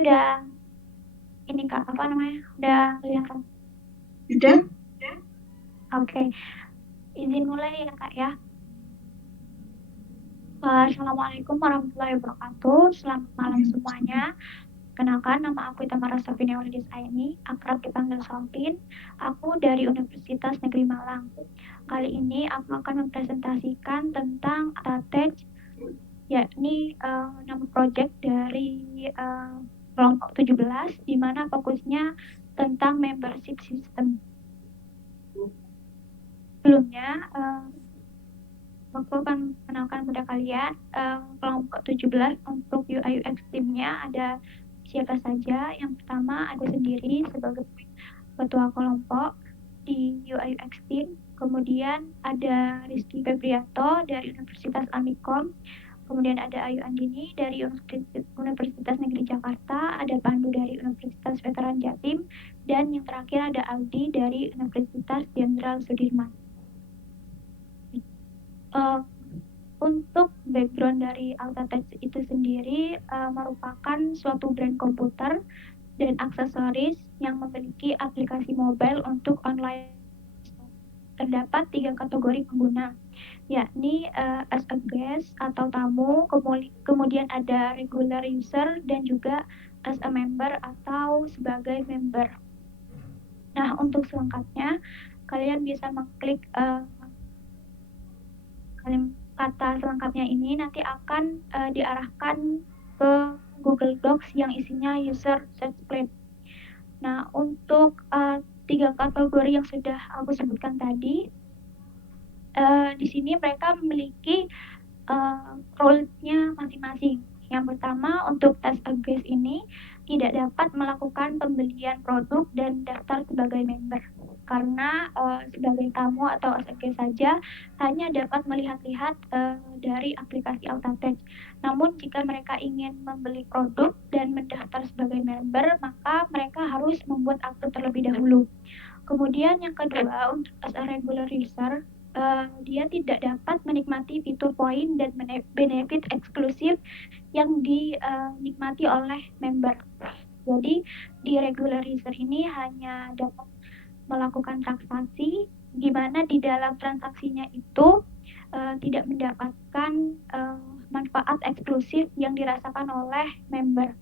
udah ini Kak, apa namanya? Udah kelihatan. Udah? Oke, izin mulai ya Kak ya. Assalamualaikum warahmatullahi wabarakatuh. Selamat malam semuanya. Kenalkan, nama aku Itamara Safina Walidis Aini, akrab dipanggil Saltin. Aku dari Universitas Negeri Malang. Kali ini aku akan mempresentasikan tentang ATATEC, yakni nama proyek dari kelompok 17, di mana fokusnya tentang membership system. Sebelumnya, aku akan mengenalkan pada kalian kelompok 17 untuk UI UX timnya ada siapa saja. Yang pertama aku sendiri sebagai ketua kelompok di UI UX team. Kemudian ada Rizky Febrianto dari Universitas Amikom. Kemudian ada Ayu Andini dari Universitas Negeri Jakarta, ada Pandu dari Universitas Veteran Jatim, dan yang terakhir ada Aldi dari Universitas Jenderal Sudirman. Untuk background dari AltaTech itu sendiri merupakan suatu brand komputer dan aksesoris yang memiliki aplikasi mobile untuk online. Terdapat 3 kategori pengguna, yakni as a guest atau tamu, kemudian ada regular user, dan juga as a member atau sebagai member. Nah, untuk selengkapnya, kalian bisa mengklik kata selengkapnya ini nanti akan diarahkan ke Google Docs yang isinya user search plan. Nah, untuk 3 kategori yang sudah aku sebutkan tadi, di sini mereka memiliki role-nya masing-masing. Yang pertama, untuk as a guest ini tidak dapat melakukan pembelian produk dan daftar sebagai member, karena sebagai tamu atau as a guest saja hanya dapat melihat-lihat dari aplikasi AltaTech. Namun jika mereka ingin membeli produk dan mendaftar sebagai member, maka mereka harus membuat akun terlebih dahulu. Kemudian yang kedua, untuk as a regular user, dia tidak dapat menikmati fitur poin dan benefit eksklusif yang dinikmati oleh member. Jadi di regular user ini hanya dapat melakukan transaksi, di mana di dalam transaksinya itu tidak mendapatkan manfaat eksklusif yang dirasakan oleh member.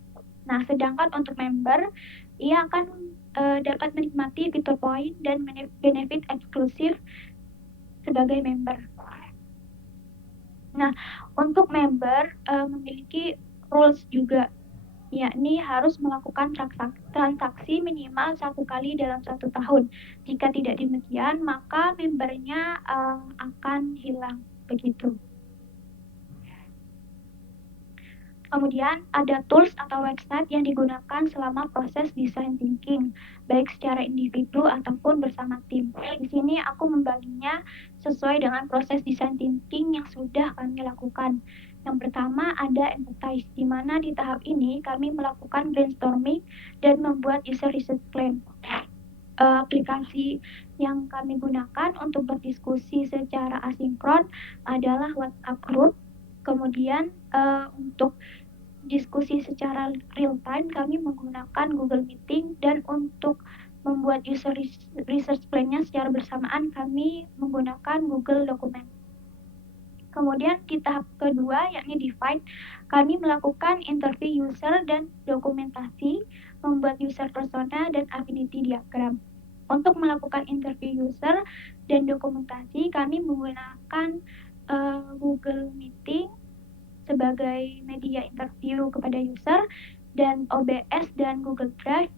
Nah, sedangkan untuk member, ia akan dapat menikmati fitur poin dan benefit eksklusif sebagai member. Nah, untuk member memiliki rules juga, yakni harus melakukan transaksi minimal 1 kali dalam 1 tahun. Jika tidak demikian, maka membernya akan hilang. Begitu. Kemudian ada tools atau website yang digunakan selama proses design thinking, baik secara individu ataupun bersama tim. Di sini aku membaginya sesuai dengan proses design thinking yang sudah kami lakukan. Yang pertama ada empathize, di mana di tahap ini kami melakukan brainstorming dan membuat user research plan. Aplikasi yang kami gunakan untuk berdiskusi secara asinkron adalah WhatsApp group. Kemudian untuk diskusi secara real time kami menggunakan Google Meeting, dan untuk membuat user research plan-nya secara bersamaan kami menggunakan Google Document. Kemudian di tahap kedua yakni define, kami melakukan interview user dan dokumentasi, membuat user persona dan affinity diagram. Untuk melakukan interview user dan dokumentasi kami menggunakan Google Meeting sebagai media interview kepada user, dan OBS dan Google Drive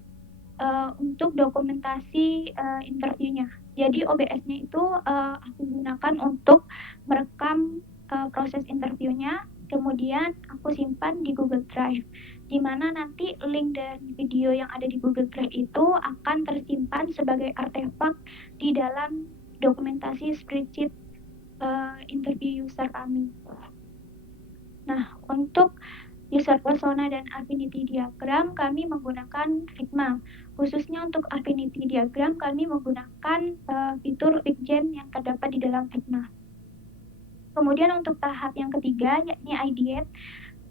untuk dokumentasi interviewnya. Jadi OBS-nya itu aku gunakan untuk merekam proses interviewnya, kemudian aku simpan di Google Drive, di mana nanti link dan video yang ada di Google Drive itu akan tersimpan sebagai artefak di dalam dokumentasi spreadsheet interview user kami. Nah, untuk user persona dan affinity diagram kami menggunakan Figma. Khususnya untuk affinity diagram kami menggunakan fitur FigJam yang terdapat di dalam Figma. Kemudian untuk tahap yang ketiga yakni ideate,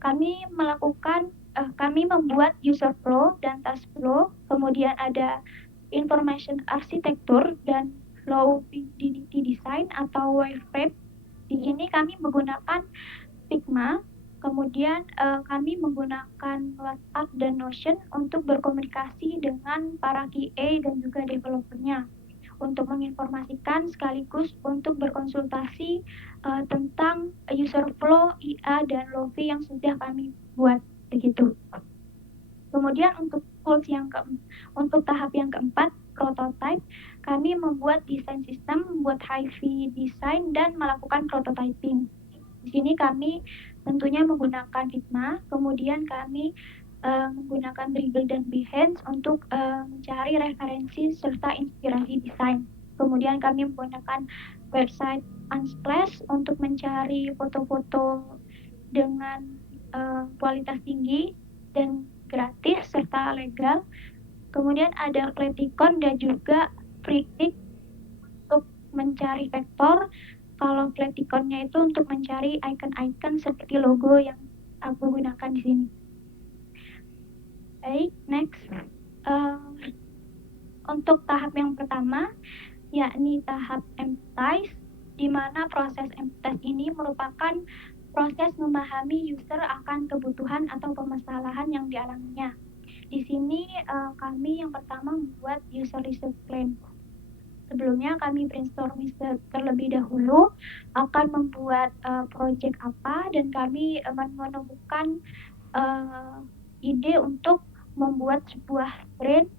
kami melakukan kami membuat user flow dan task flow, kemudian ada information architecture dan flow fluidity design atau wireframe. Di sini kami menggunakan Figma, kemudian kami menggunakan WhatsApp dan Notion untuk berkomunikasi dengan para QA dan juga developernya untuk menginformasikan sekaligus untuk berkonsultasi tentang user flow, IA, dan Lofi yang sudah kami buat begitu. Kemudian untuk tahap yang keempat, prototype, kami membuat desain sistem, membuat HiFi design dan melakukan prototyping. Di sini kami tentunya menggunakan Figma, kemudian kami menggunakan Dribble dan Behance untuk mencari referensi serta inspirasi desain. Kemudian kami menggunakan website Unsplash untuk mencari foto-foto dengan kualitas tinggi dan gratis serta legal. Kemudian ada Kleticon dan juga Freepik untuk mencari vektor. Kalau Kletikonnya itu untuk mencari icon-icon seperti logo yang aku gunakan di sini. Baik, next. Untuk tahap yang pertama, yakni tahap empathize, di mana proses empathize ini merupakan proses memahami user akan kebutuhan atau permasalahan yang dialaminya. Di sini kami yang pertama membuat user research plan. Sebelumnya kami brainstorming terlebih dahulu akan membuat project apa, dan kami menemukan ide untuk membuat sebuah brand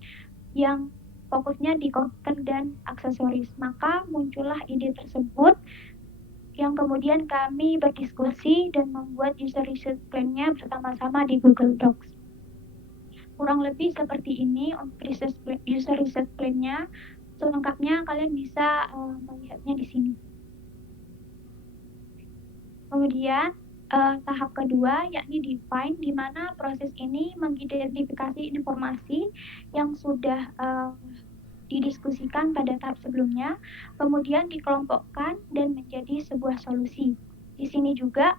yang fokusnya di komputer dan aksesoris. Maka muncullah ide tersebut yang kemudian kami berdiskusi dan membuat user research plan-nya bersama-sama di Google Docs. Kurang lebih seperti ini untuk user research plan-nya. Selengkapnya kalian bisa melihatnya di sini. Kemudian tahap kedua yakni define, di mana proses ini mengidentifikasi informasi yang sudah didiskusikan pada tahap sebelumnya, kemudian dikelompokkan dan menjadi sebuah solusi. Di sini juga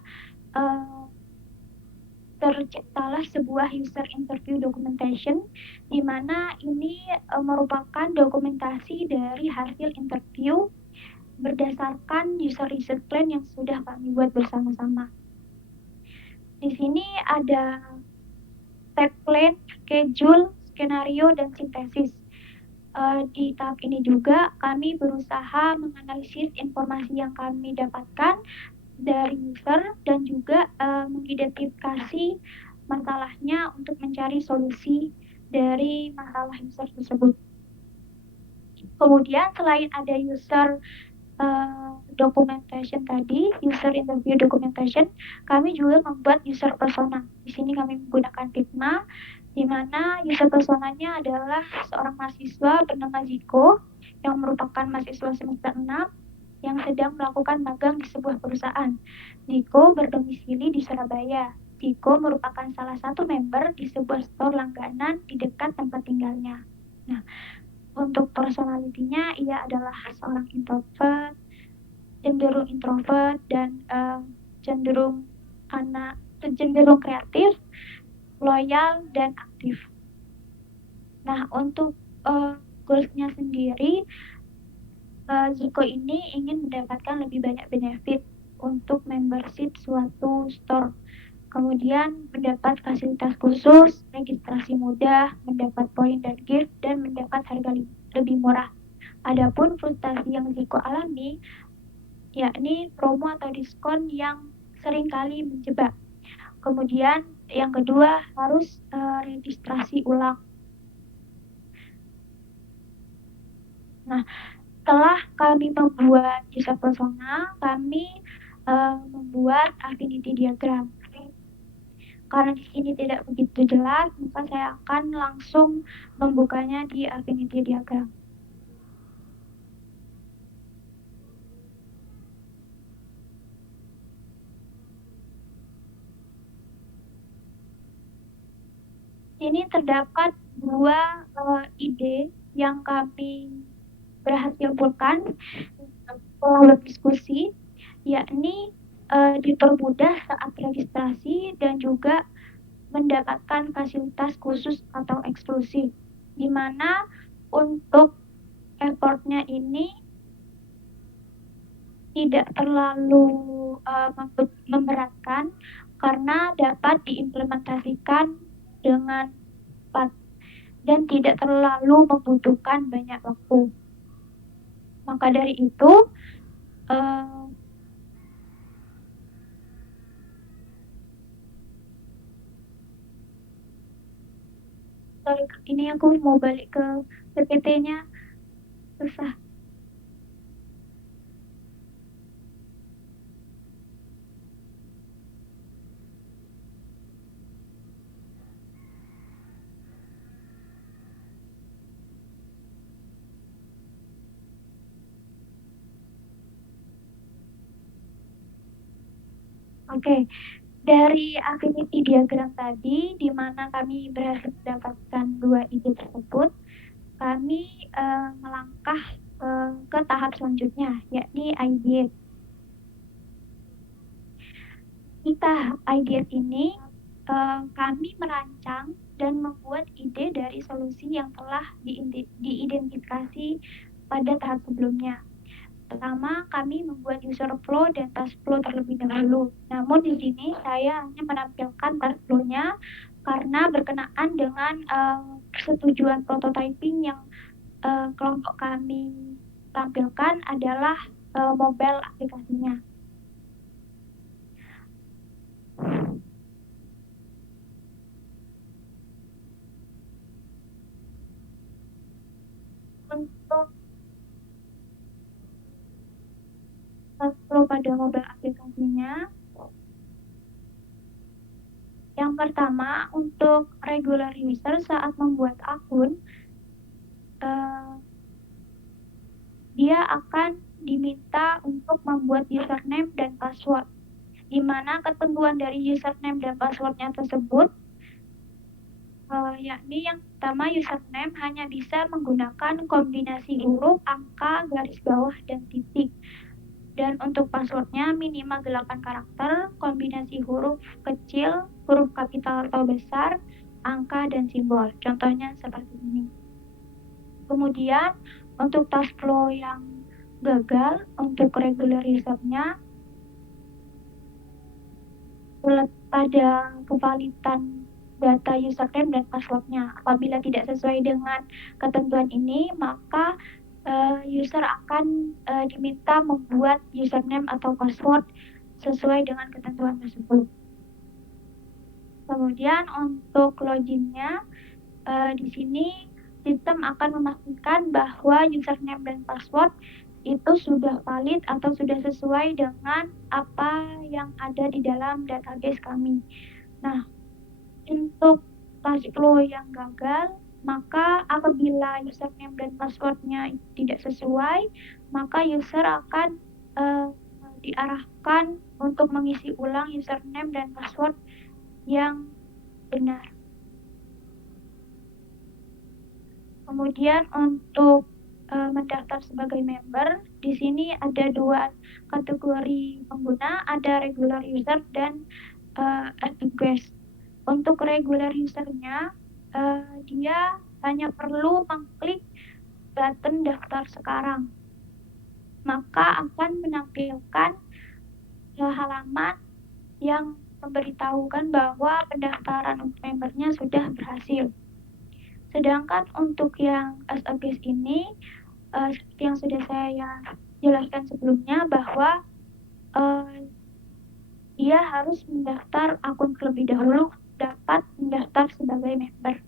terciptalah sebuah user interview documentation, di mana ini merupakan dokumentasi dari hasil interview berdasarkan user research plan yang sudah kami buat bersama-sama. Di sini ada tag plan, schedule, skenario, dan sintesis. Di tahap ini juga kami berusaha menganalisis informasi yang kami dapatkan dari user dan juga mengidentifikasi masalahnya untuk mencari solusi dari masalah user tersebut. Kemudian selain ada user documentation tadi, user interview documentation, kami juga membuat user persona. Di sini kami menggunakan Figma, di mana user personanya adalah seorang mahasiswa bernama Ziko yang merupakan mahasiswa semester 6 yang sedang melakukan magang di sebuah perusahaan. Ziko berdomisili di Surabaya. Ziko merupakan salah satu member di sebuah store langganan di dekat tempat tinggalnya. Nah, untuk personalitinya, ia adalah seorang cenderung introvert dan cenderung kreatif, loyal, dan aktif. Nah, untuk goals-nya sendiri, Ziko ini ingin mendapatkan lebih banyak benefit untuk membership suatu store. Kemudian mendapat fasilitas khusus, registrasi mudah, mendapat poin dan gift, dan mendapat harga lebih murah. Adapun frustasi yang Ziko alami, yakni promo atau diskon yang seringkali menjebak. Kemudian yang kedua harus registrasi ulang. Nah, setelah kami membuat user persona, kami membuat affinity diagram. Karena di sini tidak begitu jelas, maka saya akan langsung membukanya di affinity diagram. Ini terdapat dua ide yang kami berhasil bukan setelah berdiskusi, yakni dipermudah saat registrasi dan juga mendapatkan fasilitas khusus atau eksklusif, di mana untuk effortnya ini tidak terlalu memberatkan karena dapat diimplementasikan dengan cepat dan tidak terlalu membutuhkan banyak waktu. Maka dari itu, sorry, ini aku mau balik ke PPT-nya, susah. Oke, dari affinity diagram tadi, di mana kami berhasil mendapatkan dua ide tersebut, kami melangkah ke tahap selanjutnya, yakni ideate. Di tahap ideate ini, kami merancang dan membuat ide dari solusi yang telah diidentifikasi pada tahap sebelumnya. Pertama, kami membuat user flow dan task flow terlebih dahulu. Namun di sini saya hanya menampilkan task flow-nya karena berkenaan dengan persetujuan prototyping yang kelompok kami tampilkan adalah mobile aplikasinya. Untuk task flow pada mobile aplikasinya, yang pertama, untuk regular user saat membuat akun, dia akan diminta untuk membuat username dan password, di mana ketentuan dari username dan passwordnya tersebut, yakni yang pertama, username hanya bisa menggunakan kombinasi huruf, angka, garis bawah, dan titik. Dan untuk passwordnya minimal 8 karakter, kombinasi huruf kecil, huruf kapital atau besar, angka, dan simbol. Contohnya seperti ini. Kemudian untuk task flow yang gagal, untuk regular usernya, pada kevalitan data username dan passwordnya. Apabila tidak sesuai dengan ketentuan ini, maka user akan diminta membuat username atau password sesuai dengan ketentuan tersebut. Kemudian untuk loginnya, di sini sistem akan memastikan bahwa username dan password itu sudah valid atau sudah sesuai dengan apa yang ada di dalam database kami. Nah, untuk task flow yang gagal, maka apabila username dan passwordnya tidak sesuai, maka user akan diarahkan untuk mengisi ulang username dan password yang benar. Kemudian untuk mendaftar sebagai member, di sini ada dua kategori pengguna, ada regular user dan guest. Untuk regular usernya, dia hanya perlu mengklik button daftar sekarang, maka akan menampilkan halaman yang memberitahukan bahwa pendaftaran untuk membernya sudah berhasil. Sedangkan untuk yang as a guest ini, seperti yang sudah saya jelaskan sebelumnya, bahwa dia harus mendaftar akun terlebih dahulu dapat mendaftar sebagai member.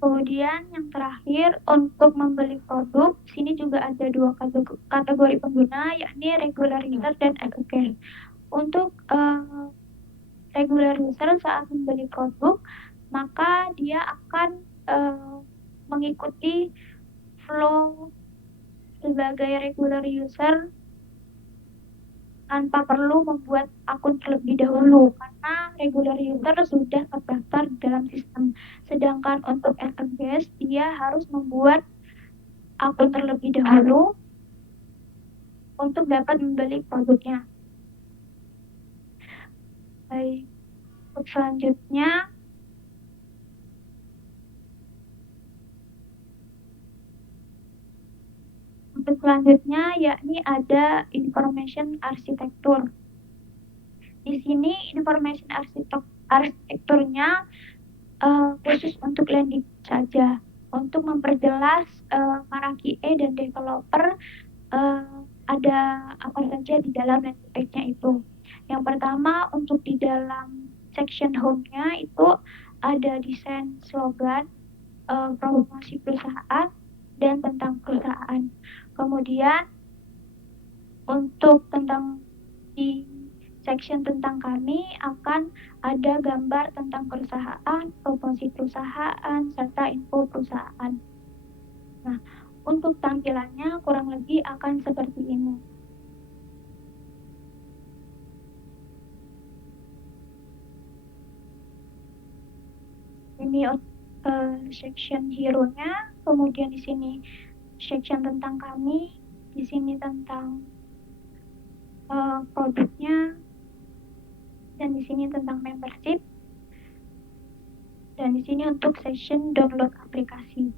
Kemudian yang terakhir, untuk membeli produk, sini juga ada dua kategori pengguna, yakni regular user dan advocate. Untuk regular user saat membeli produk, maka dia akan mengikuti flow sebagai regular user tanpa perlu membuat akun terlebih dahulu karena regular user sudah terdaftar di dalam sistem. Sedangkan untuk guest, dia harus membuat akun terlebih dahulu untuk dapat membeli produknya. Baik, Untuk selanjutnya, yakni ada information arsitektur. Di sini information arsitekturnya khusus untuk landing saja, untuk memperjelas para QA dan developer ada apa saja di dalam landing page-nya itu. Yang pertama, untuk di dalam section home-nya itu ada desain slogan, promosi perusahaan, dan tentang perusahaan. Kemudian untuk tentang di section tentang kami akan ada gambar tentang perusahaan, promosi perusahaan, serta info perusahaan. Nah, untuk tampilannya kurang lebih akan seperti ini. Ini section hero-nya, kemudian di sini section tentang kami, di sini tentang produknya, dan di sini tentang membership, dan di sini untuk section download aplikasi.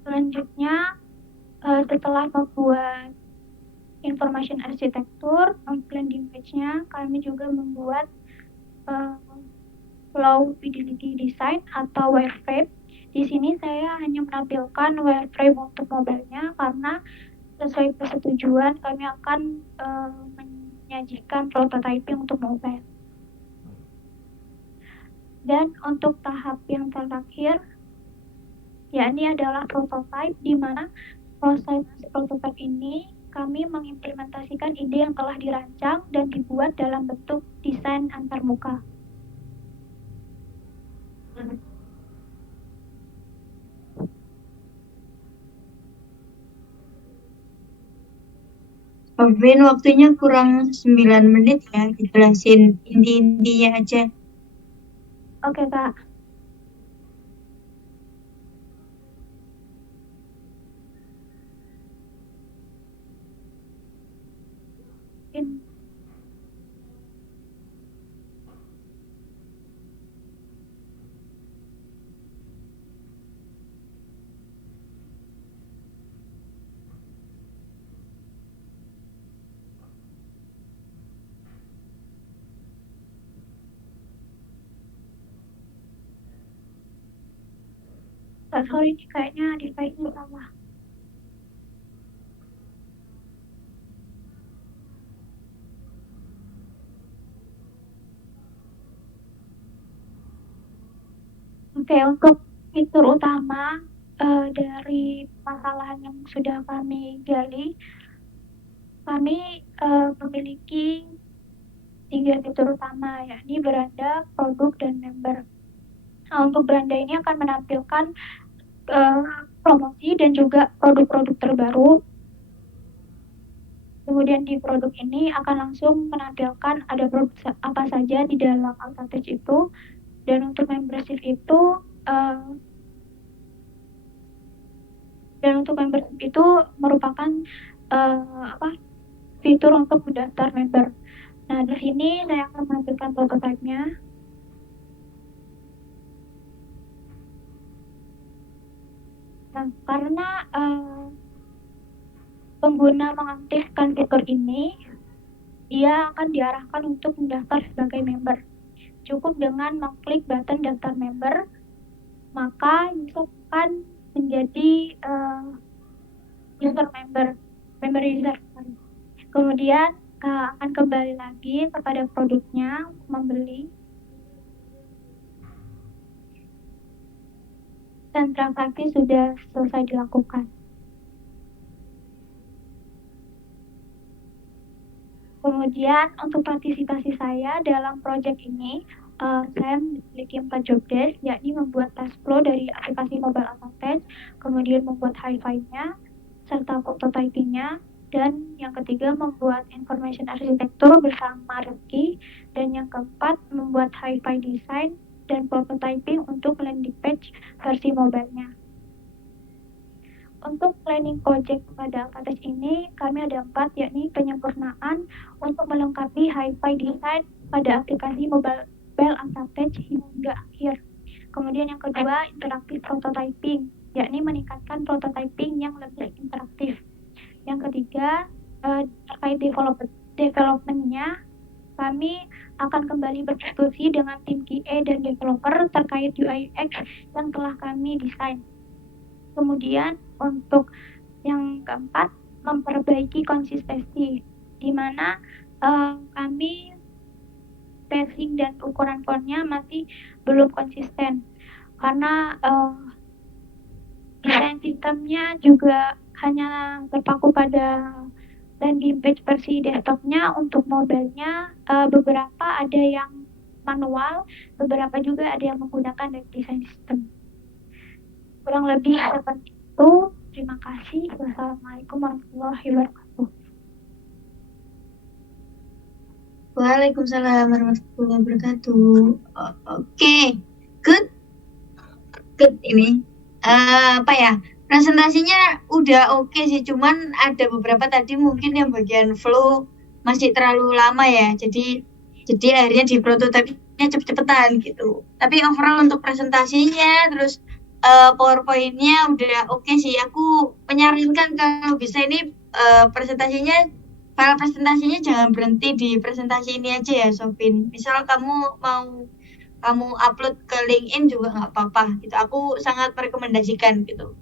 Selanjutnya, setelah membuat information arsitektur, landing page-nya, kami juga membuat flow fidelity design atau wireframe. Di sini saya hanya menampilkan wireframe untuk mobilnya karena sesuai persetujuan kami akan menyajikan prototyping untuk mobile. Dan untuk tahap yang terakhir, yakni adalah prototype, di mana proses prototype ini kami mengimplementasikan ide yang telah dirancang dan dibuat dalam bentuk desain antarmuka. Ben, waktunya kurang 9 menit ya, dijelasin inti-intinya aja. Oke, Kak. Sorry nih, kayaknya device-nya salah. Oke, untuk fitur utama dari masalah yang sudah kami gali, kami memiliki 3 fitur utama, yakni beranda, produk, dan member. Nah, untuk beranda ini akan menampilkan promosi dan juga produk-produk terbaru. Kemudian di produk ini akan langsung menampilkan ada produk apa saja di dalam Alphatech itu. Dan untuk membership itu merupakan fitur untuk mendaftar member. Nah, di sini saya akan menampilkan prototype-nya. Nah, karena pengguna mengaktifkan fitur ini, dia akan diarahkan untuk mendaftar sebagai member. Cukup dengan mengklik button daftar member, maka user akan menjadi member user. Kemudian akan kembali lagi kepada produknya, membeli, dan transaksi sudah selesai dilakukan. Kemudian untuk partisipasi saya dalam proyek ini, saya memiliki 4 job desk, yakni membuat task flow dari aplikasi mobile Alphatech, kemudian membuat hi-fi-nya, serta prototyping-nya, dan yang ketiga membuat information arsitektur bersama Rizky, dan yang keempat membuat hi-fi design dan prototyping untuk landing page versi mobile-nya. Untuk planning project pada AlphaTech ini, kami ada 4, yakni penyempurnaan untuk melengkapi hi-fi design pada aplikasi mobile AlphaTech hingga akhir. Kemudian yang kedua, interaktif prototyping, yakni meningkatkan prototyping yang lebih interaktif. Yang ketiga, terkait development-nya, kami akan kembali berdiskusi dengan tim QA dan developer terkait UI UX yang telah kami desain. Kemudian untuk yang keempat, memperbaiki konsistensi, di mana kami spacing dan ukuran fontnya masih belum konsisten karena desain sistemnya juga hanya terpaku pada landing page versi desktopnya. Untuk mobile-nya beberapa ada yang manual, beberapa juga ada yang menggunakan desain sistem. Kurang lebih seperti itu. Terima kasih. Wassalamualaikum warahmatullahi wabarakatuh. Waalaikumsalam warahmatullahi wabarakatuh. Oke, good ini. Apa ya? Presentasinya udah oke sih, cuman ada beberapa tadi mungkin yang bagian flow masih terlalu lama ya. Jadi akhirnya di prototipe-nya cepet-cepetan gitu. Tapi overall untuk presentasinya terus PowerPoint-nya udah oke sih. Aku menyarankan kalau bisa ini file presentasinya jangan berhenti di presentasi ini aja ya, Sofin. Misal kamu mau upload ke LinkedIn juga nggak apa-apa gitu. Aku sangat merekomendasikan gitu.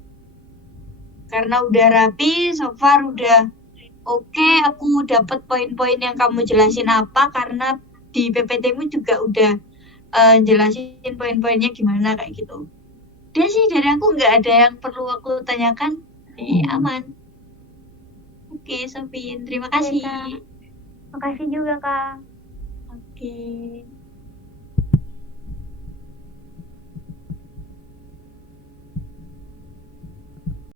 Karena udah rapi, so far udah oke. Aku dapat poin-poin yang kamu jelasin apa, karena di PPT-mu juga udah jelasin poin-poinnya gimana kayak gitu. Udah sih, dari aku nggak ada yang perlu aku tanyakan. Aman. Oke, Sofin, terima kasih. Terima kasih juga, Kak. Oke.